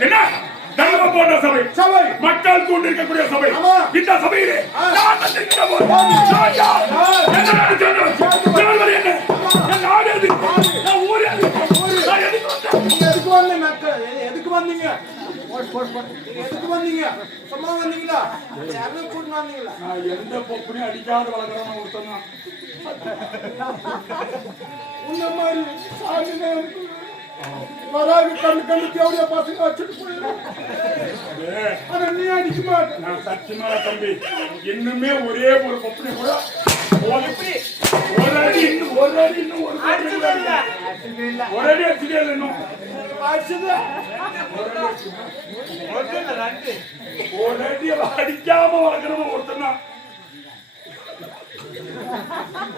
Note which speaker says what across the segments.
Speaker 1: என்ன தர்மம் போன்ற சபை
Speaker 2: சபை.
Speaker 1: மக்கள் கூண்டிருக்கக்கூடிய சபை இந்த சபையிலே நான் என்ன எதுக்கு
Speaker 2: வந்தீங்க? சும்மா வந்தீங்களா? யாருமே கூட்டு வந்தீங்களா?
Speaker 1: நான் எந்த பொப்புனையும் அடிக்காத வளர்க்குறவன் ஒருத்தன் தான்.
Speaker 2: உன்ன மாதிரி சாமிங்க இருக்கு. வராது கண்ணு கண்ணு தேவையா பசங்க வச்சுட்டு போயிடும்
Speaker 1: ஏய்,
Speaker 2: ஆனா நீ அடிக்க மாட்டேன்.
Speaker 1: நான் சத்தியமா தம்பி இன்னுமே ஒரே ஒரு பொப்புனை கூட ஒரு ஒரு அடி இன்னும் ஒரு அடி இன்னும் ஒரு அடி
Speaker 3: அடிச்சது இல்ல.
Speaker 1: ஒரு அடி அடிச்சுட்டே இல்லை இன்னும்.
Speaker 2: அடிச்சது
Speaker 1: அடிக்காம வளர்க்குறவன் ஒருத்தன் தான்.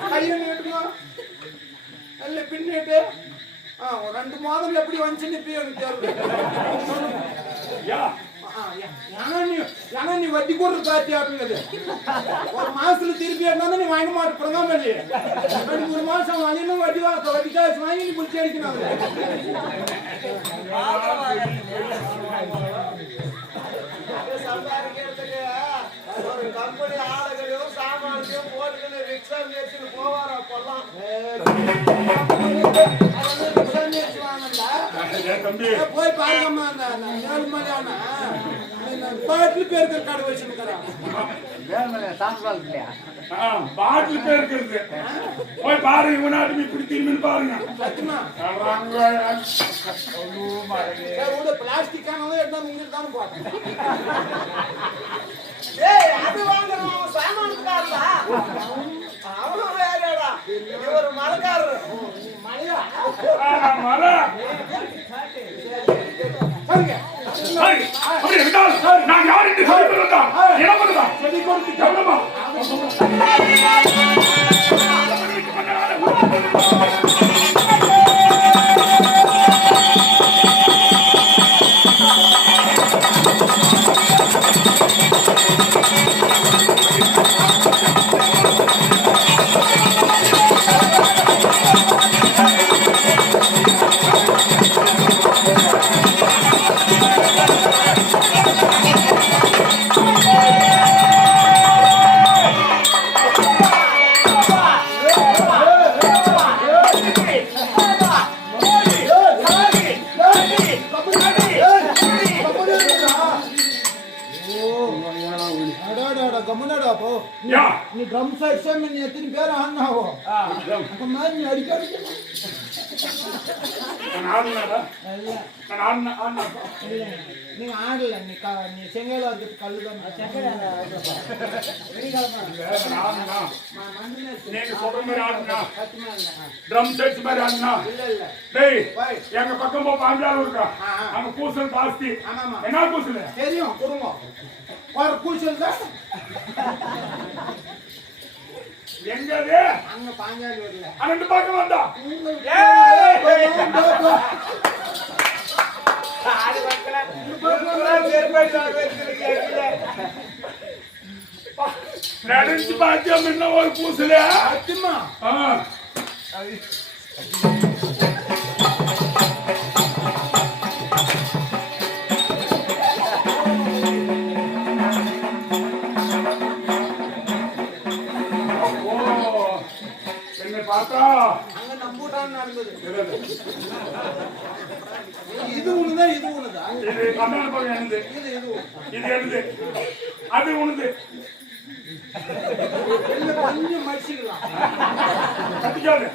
Speaker 2: கையை நீட்டுமா நல்ல பின்னிட்டு ரெண்டு மாதம் எப்படி வந்துச்சுன்னு இப்போ எனக்கு தெரியல
Speaker 1: யா
Speaker 2: ஆ, ஏ- ஏன்னா ஏன்னா நீ வட்டி போடுற காத்தி ஆட்டுங்கிறது ஒரு மாசத்துல திருப்பி இருந்தாலும் நீ வாங்க மாட்டு பிறந்தா மாதிரி ரெண்டு மூணு மாசம் வாங்கினா வட்டி வா வட்டி காசு வாங்கி நீ பிடிச்சி அடிக்கணும் ஒரு சாமான்களையும் போட்டுக்கின்னு ரிக்ஷா மேய்ச்சிட்டு பாட்டில் பேருக்கு கடை வச்சுருக்கிறான்
Speaker 1: பாட்டில் பேர் இருக்கிறது. போய் பாரு இவனாட்டும் இப்படி திரும்பின்னு பாருங்க.
Speaker 2: சத்தியமா?
Speaker 1: அறாங்க.
Speaker 2: சரி, விடு பிளாஸ்டிக் கேனெல்லாம் எடுத்து இங்கிட்டு தானே போட்டேன்
Speaker 3: ஏய், அது வாங்கணும், அவன் சாமான்காரன்ல. அவனும் வேறடா. இவர் மலைக்காரரு.
Speaker 1: நான் வரேன்.
Speaker 2: சரிங்க
Speaker 1: சரி, அப்படி இருந்தால் நான் யார் என்று சொல்லி வந்தான் இடம் வருதான்
Speaker 2: நீ ட்ரம்
Speaker 1: செக்ஷன் நீ எத்தனை பேர் ஆடினாவோ
Speaker 2: அந்த மாதிரி நீ அடிக்கடி நீ ஆடல நீ
Speaker 1: க நீ செங்கையில இருக்கிறது கல்லு தான் ட்ரம் செட்ஸ் மாதிரி ஆடினா டேய் எங்க பக்கம் போ பாஞ்சாலும் இருக்கா அங்க கூசல் ஜாஸ்தி என்ன கூசல்
Speaker 2: தெரியும் குடும்பம் ஒரு கூச்சல் தான்
Speaker 1: எங்க அது
Speaker 2: அங்க பாஞ்சாலி வரல
Speaker 1: ரெண்டு பக்கம் வந்தா. நடந்து பாத்தியா முன்ன ஒரு கூசல
Speaker 2: சத்தியமா
Speaker 1: பார்த்தா?
Speaker 2: அங்க நடந்தது? இது ஒண்ணுதான் இது ஒண்ணுதான்
Speaker 1: இது கண்ணாடி பக்கம் என்னது?
Speaker 2: இது இது.
Speaker 1: இது என்னது? அது
Speaker 2: இல்ல கொஞ்சம் மடிச்சுக்கலாம்?
Speaker 1: கட்டிக்காது.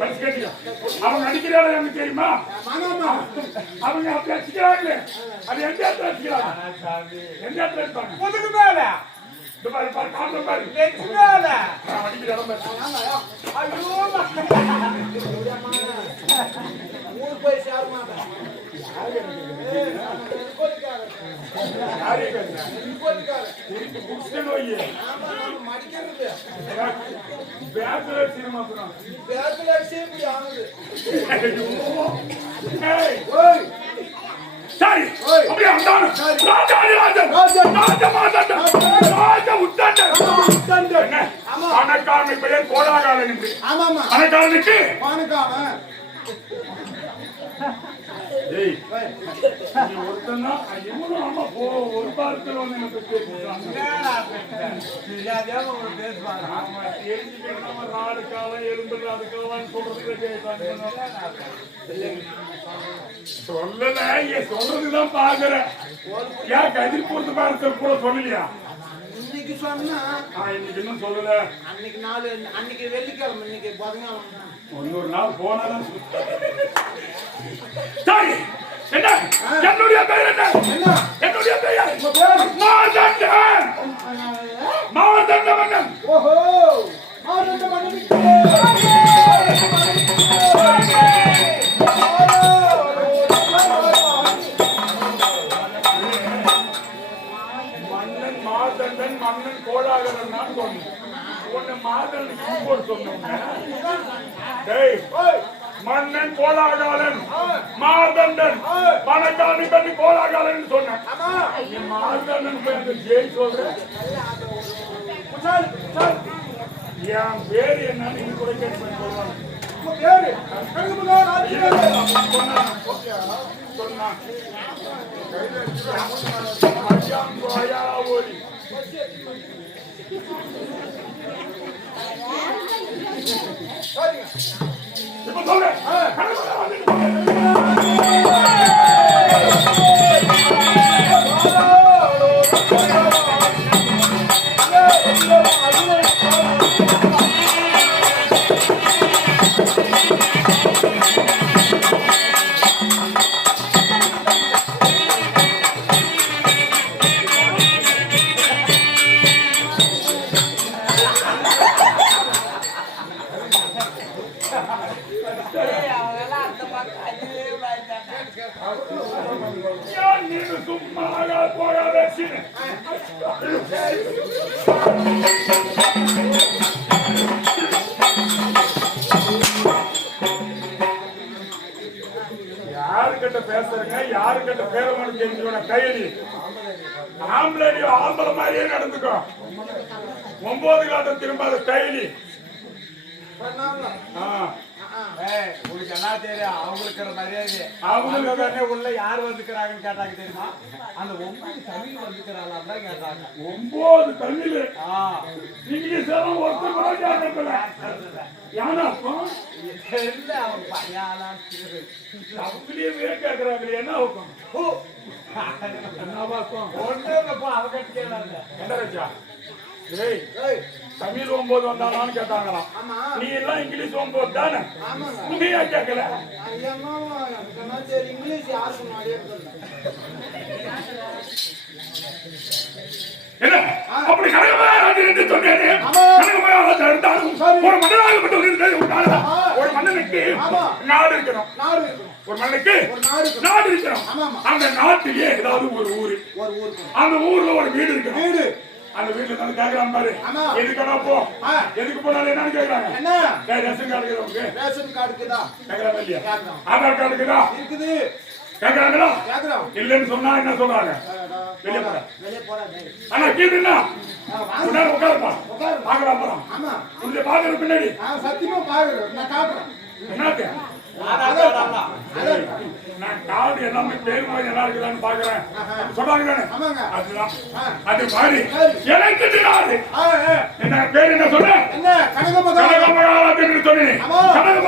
Speaker 1: மடிச்சு கட்டிக்கா அவன் நடிக்கிறாள் எனக்கு தெரியுமா? அவங்க அப்படி அடிக்கிறாங்களே அது எந்த இடத்துல அடிக்கிறாங்க எந்த இடத்துல இருப்பாங்க
Speaker 3: மேல,
Speaker 1: பாரு பாரு காட்டுற பாரு
Speaker 3: மேல.
Speaker 1: நான் அடிக்கிற இடம் பாரு.
Speaker 3: ஐயோ, மக்களே.
Speaker 2: ஊருக்கு போய் சேர மாட்டேன் மடிக்கிறது
Speaker 1: சரி. அப்படியே வந்தானு. ராஜா, ராஜா,
Speaker 2: ராஜா.
Speaker 1: ராஜா மாதாண்ட. ராஜா உத்தாண்ட.
Speaker 2: தண்டை.
Speaker 1: என்ன? பணக்காரனுக்கு பெயர் கோலாகாலன் என்று பணக்காரனுக்கு
Speaker 2: பானுக்காம
Speaker 1: சொல்லல சொல்றதுதான் பாக்குறேன் ஏன் கதிர் பொறுத்து பார்த்து கூட சொல்லலையா?
Speaker 2: இன்னைக்கு சொன்னா?
Speaker 1: இன்னைக்கு இன்னும் சொல்லல.
Speaker 2: அன்னைக்கு நாள் அன்னைக்கு வெள்ளிக்கிழமை இன்னைக்கு பதினாலு.
Speaker 1: இன்னொரு நாள் சரி என்ன? என்னுடைய பெயர் என்ன?
Speaker 2: என்ன?
Speaker 1: என்னுடைய பெயர்?
Speaker 2: உங்க பேரு?
Speaker 1: மாதண்டன் மாதண்ட மன்னன்.
Speaker 2: ஓஹோ மாதண்ட
Speaker 1: கோலாகலன் நான் சொன்னேன். உன்னை மாதண்டன் இம்போர்ட் சொன்னேன் மன்னன் கோலாகாலன் மாதண்டன் பணக்காரன் பண்ணி கோலாகாலன் சொன்னேன். நீ மாதண்டன் ஜெய் சொல்ற? என் பேர் என்னன்னு நீ கூட கேட்டு போய் சொல்லுவாங்க
Speaker 2: உங்க பேரு? கழுகுமுகா ராஜ்யவேலு.
Speaker 1: சொன்னா இப்ப சொல்லு யாருக்கிட்ட பேசுறங்க? யாருக்கிட்ட பேர மட்டும் தெரிஞ்சுக்கோன கையடி. ஆம்பளையோ ஆம்பளை மாதிரியே நடந்துக்கோ. ஒன்பது காட்டம் திரும்ப கையடி.
Speaker 2: சொன்னாங்க.
Speaker 1: ஆ.
Speaker 3: உங்களுக்கு என்ன தெரியும்? அவங்களுக்கு மரியாதை
Speaker 1: அவங்களுக்கு
Speaker 3: உள்ள யார் வந்துக்கிறாங்கன்னு கேட்டாங்க தெரியுமா? அந்த ஒன்பது தமிழ் வந்துக்கிறாளா தான் கேட்டாங்க.
Speaker 1: ஒன்பது தமிழ். இங்கிலீஷ் எல்லாம் ஒருத்தர் கூட கேட்கல யானா அப்போ
Speaker 3: தெரியல அவங்க பையானா
Speaker 1: அப்படியே கேட்கறாங்க என்ன ஆகும்? என்ன பார்க்கும்
Speaker 3: அவங்க கேட்டாங்க
Speaker 1: என்ன தமிழ் ஒன்பது வந்தானான்னு கேட்டாங்களாம்
Speaker 2: ஆமா.
Speaker 1: நீ எல்லாம் இங்கிலீஷ் ஒன்பது தானே?
Speaker 2: ஆமாங்க
Speaker 1: நீ ஏன் கேட்கல அப்படி கனகமராஜ் என்று சொன்னேனே.
Speaker 2: ஆமா.
Speaker 1: கனகமராஜ் இருந்தாலும். ஒரு மன்னனாகப்பட்ட ஒரு?
Speaker 2: ஆமா.
Speaker 1: ஒரு மன்னனுக்கு. நாடு இருக்கணும். ஒரு மன்னனுக்கு
Speaker 2: ஒரு நாடு இருக்கணும்.
Speaker 1: அந்த நாட்டிலே ஏதாவது ஒரு ஊரு. அந்த ஊர்ல ஒரு வீடு இருக்கணும்.
Speaker 2: வீடு.
Speaker 1: அந்த வீட்டுல வந்து கேக்குறான் பாரு. எதுக்கடா போ. எதுக்கு போனாலும் என்னன்னு கேக்குறாங்க.
Speaker 2: என்ன?
Speaker 1: ரேஷன் கார்டு இருக்குதா உனக்கு.
Speaker 2: ரேஷன் கார்டுக்குதா
Speaker 1: கேக்குறாங்க இல்லையா. ஆதார் கார்டு இருக்குதா?
Speaker 2: இருக்குது.
Speaker 1: கேக்குறாங்களா?
Speaker 2: கேக்குறோம்.
Speaker 1: இல்லைன்னு சொன்னா என்ன சொல்றாங்க? வெளியே போடா.
Speaker 2: வெளியே
Speaker 1: ஆனா கீழ்னா
Speaker 2: வாங்க.
Speaker 1: உடனே உட்காருப்பா.
Speaker 2: உட்காரு.
Speaker 1: பார்க்கலாம் போறோம்
Speaker 2: ஆமா.
Speaker 1: உன்னை பாக்குற பின்னாடி.
Speaker 2: சத்தியமா பாக்குறேன் நான் காட்டுறேன்.
Speaker 1: என்னது? நான் காடு எல்லாமே பேர் நல்லா இருக்குதான்னு பாக்குறேன். சொல்றாங்க அதுதான். அது மாதிரி. எனக்கு தெரியாது. என்ன பேர் என்ன சொல்ற
Speaker 2: என்ன கனகமதா
Speaker 1: கனக மகாராஜன் என்று சொன்னேன்
Speaker 2: ஆமா.
Speaker 1: கனக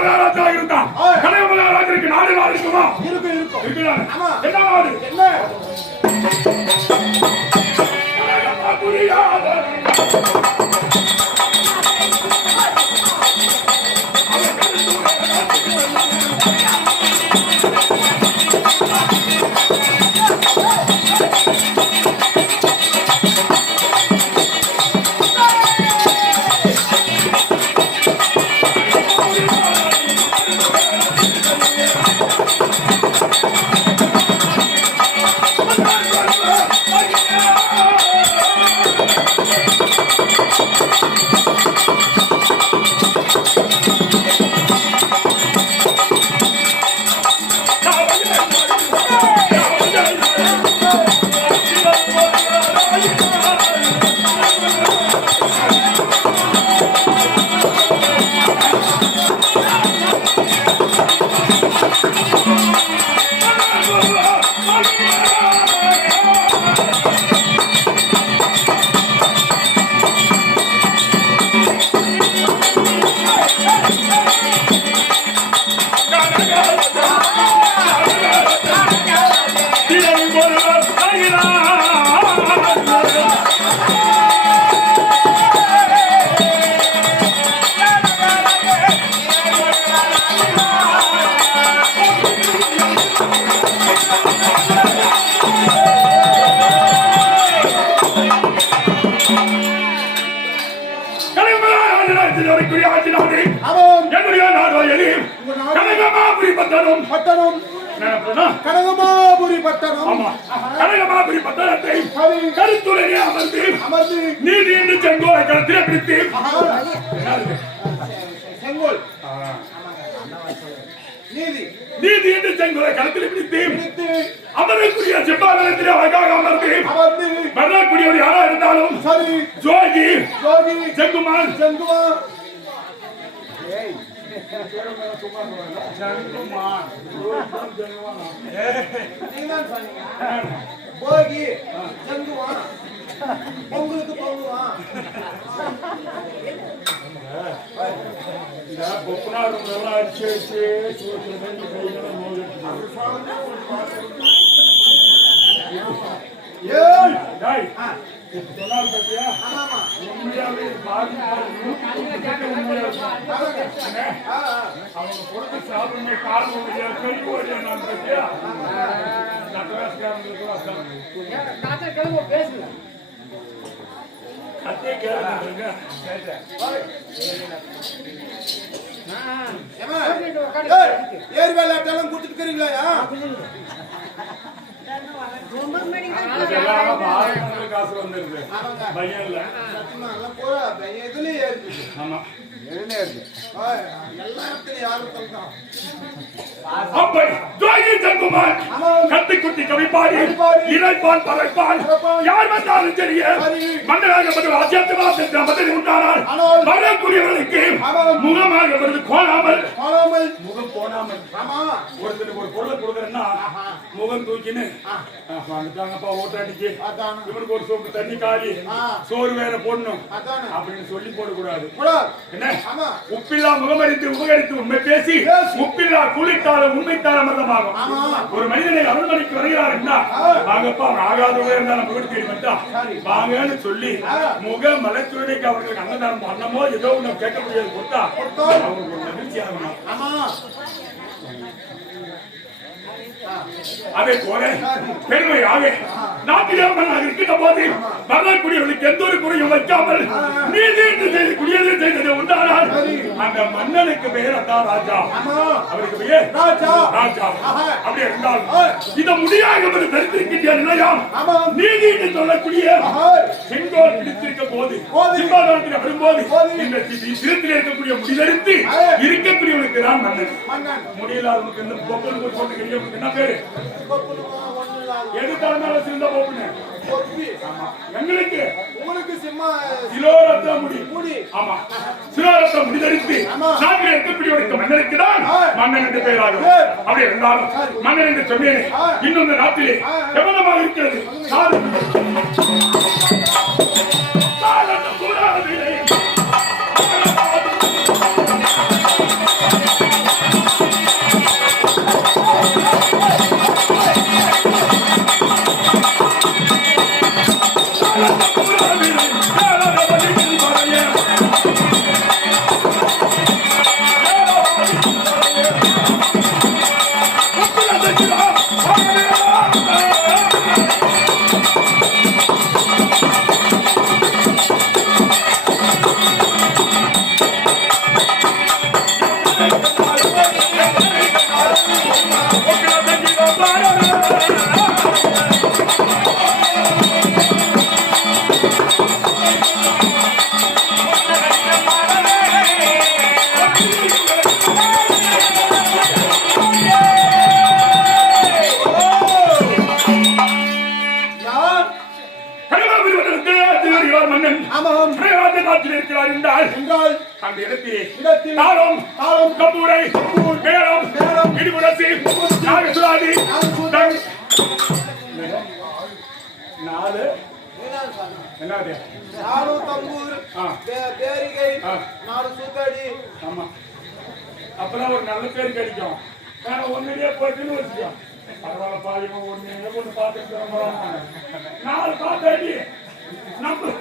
Speaker 1: கனகமாபுரி பட்டணத்தை
Speaker 2: சரி
Speaker 1: கருத்துரையே அமர்ந்து
Speaker 2: அமர்ந்து.
Speaker 1: நீதி என்று செங்கோலை கருத்திலே பிடித்து
Speaker 2: ஆஹா. செங்கோல் நீதி.
Speaker 1: நீதி என்று செங்கோலை கருத்திலே பிடித்து அமரக்கூடிய செம்பாலயத்திலே அழகாக அமர்ந்து.
Speaker 2: அமர்ந்து.
Speaker 1: வரக்கூடியவர் யாரா இருந்தாலும்
Speaker 2: சரி.
Speaker 1: ஜோகி
Speaker 2: செங்குவா நீதான் சொன்னீங்க போகி செங்குவா பொங்கலுக்கு பொங்குவா
Speaker 1: பொப்பனார் எல்லாம் அடிச்சு அடிச்சு சூத்துல வேண்டி கைகளை மோதிட்டு
Speaker 2: ஏய்
Speaker 1: டேய்,
Speaker 2: ஆ,
Speaker 1: சொன்னார் பாத்தியா?
Speaker 2: ஆமாமா
Speaker 1: உண்மையாவே பாதி பாதி நூத்துக்கு நூறு உண்மையா இருக்கும். அண்ணே,
Speaker 2: ஆ, ஆ.
Speaker 1: அவங்க கொடுத்த சாப்பிடுமே கால் கை நான் பாத்தியா நகராசிக்காரங்களுக்கு கேளுங்க
Speaker 2: கொடுத்துட்டு இருக்கிறீங்களா
Speaker 1: காசு வந்துருது.
Speaker 2: ஆமாங்க.
Speaker 1: பையன் இல்ல.
Speaker 2: சத்தியமா, எல்லாம் பூரா இதுலயே இருக்குது
Speaker 1: ஆமா.
Speaker 2: யாரும் சொல்றான்
Speaker 1: அப்பை ஜோகி
Speaker 2: ஆமாம்.
Speaker 1: கத்திக்குட்டி கவிப்பாடி. இறைப்பான் பறைப்பான். யார் வந்தாலும் சரி. மன்னராகப்பட்ட அத்தியாவசியமா சென்ற மதனை உண்டானால் வரக்கூடியவர்களுக்கு. முகமாக வருது கோணாமல்
Speaker 2: காணாமல்.
Speaker 1: முகம் போனாமல்
Speaker 2: ஆமா
Speaker 1: ஒருத்தருக்கு ஒரு பொருளை கொடுக்குறேன்னா. முகம் தூக்கின்னு வந்துட்டாங்கப்பா ஓட்டாண்டிக்கு
Speaker 2: அதான
Speaker 1: இவனுக்கு ஒரு சோப்பு தண்ணி காலி. சோறு வேற போடணும் அப்படின்னு சொல்லி போடக்கூடாது
Speaker 2: கூட
Speaker 1: என்ன
Speaker 2: ஆமா
Speaker 1: உப்பில்லா முகமறித்து உபகரித்து உண்மை பேசி. உப்பில்லா குளித்தாலும் உண்மைத்தால மதமாகும்
Speaker 2: ஆமா.
Speaker 1: ஒரு மனிதனை அரண்மனைக்கு வருகிறார் என்றா
Speaker 2: ஆ.
Speaker 1: வாங்கப்பா அவன் ஆகாதவங்க இருந்தா நம்ம வீடு தேடி வந்தா. வாங்கன்னு சொல்லி. முக மலச்சுவடைக்கு அவர்களுக்கு அன்னதானம் பண்ணமோ ஏதோ ஒண்ணு கேட்க முடியாது கொடுத்தா. அவங்களுக்கு ஒரு மகிழ்ச்சி ஆகணும்
Speaker 2: ஆமா
Speaker 1: அதே போல பெருமையாக நாட்டிலே மன்னனாக இருக்கின்ற போது வரக்கூடியவர்களுக்கு எந்த ஒரு குறையும் வைக்காமல் நீதி என்று செய்து குடியரசு செய்தது உண்டானால் அந்த மன்னனுக்கு பெயர் அதான் ராஜா அவருக்கு பெயர்
Speaker 2: ராஜா
Speaker 1: ராஜா. அப்படி இருந்தால் இத முடியாக தரித்திருக்கின்ற நிலையாம் நீதி என்று சொல்லக்கூடிய. செங்கோல் பிடித்திருக்க போது. சிம்மாசனத்தில் வரும்போது
Speaker 2: போது.
Speaker 1: இந்த சி- சிரத்தில் இருக்கக்கூடிய முடிதெடுத்து
Speaker 2: ஆ.
Speaker 1: இருக்கக்கூடியவனுக்கு தான் மன்னன் முடியலாதவனுக்கு இந்த பொப்பனுக்கு போட்டுக்கிறீங்க என்ன பேரு எதுக்காக சிறந்த போப்புன்னு. எங்களுக்கு
Speaker 2: உங்களுக்கு சிம்மா
Speaker 1: சிலோரத்த முடி
Speaker 2: முடி
Speaker 1: ஆமா சிலோரத்த முடிதடித்து
Speaker 2: ஆமா.
Speaker 1: நாட்டில் இருக்கக்கூடியவனுக்கு மன்னனுக்கு தான். மன்னன் என்று பெயராகும். அப்படி இருந்தாலும். மன்னன் என்று சொன்னேனே இந்த நாட்டிலே
Speaker 2: ஆ.
Speaker 1: எவ்வளமாக இருக்கிறது சாது. நாட்டில் இருக்கிறார் என்றால்
Speaker 2: என்றால்
Speaker 1: அந்த இடத்திலே
Speaker 2: இடத்தில்
Speaker 1: தாளம்
Speaker 2: தாளம்,
Speaker 1: கம்பூரை மேளம்
Speaker 2: மேளம்,
Speaker 1: இடிமுரசி நாகசுராதி. நாலு. என்னது?
Speaker 2: நாலு தம்பூர் பேரிகை. நாலு சுத்தடி
Speaker 1: ஆமா. அப்பதான் ஒரு நல்ல பேர் கிடைக்கும். வேற ஒன்னுலயே போயிட்டுன்னு வச்சுக்கோ. பரவாயில்ல பாதிமா ஒண்ணு ஒண்ணு பார்த்துட்டு நாலு பார்த்தாடி நம்ம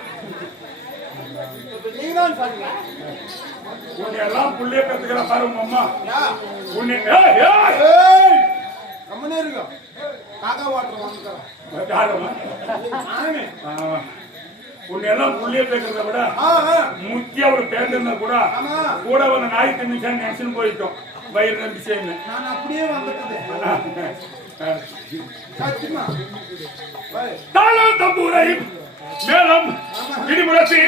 Speaker 1: உன்னை எல்லாம் புள்ளைய கத்துக்கிற பாரு அம்மா. உன்னை
Speaker 2: கம்மனே இருக்கும் காக்கா வாட்டர் வாங்கிக்கிறேன்.
Speaker 1: உன்னை எல்லாம் புள்ளிய பேசுறத விட
Speaker 2: ஆ, ஆ.
Speaker 1: முக்கிய ஒரு பேர் இருந்தா கூட. கூட வந்து நாய் திணிச்சான்னு நினைச்சுன்னு போயிட்டோம். வயிறு நம்பிச்சேன்னு
Speaker 2: நான் அப்படியே
Speaker 1: தாளம் தம்பூரை இடிமுழசி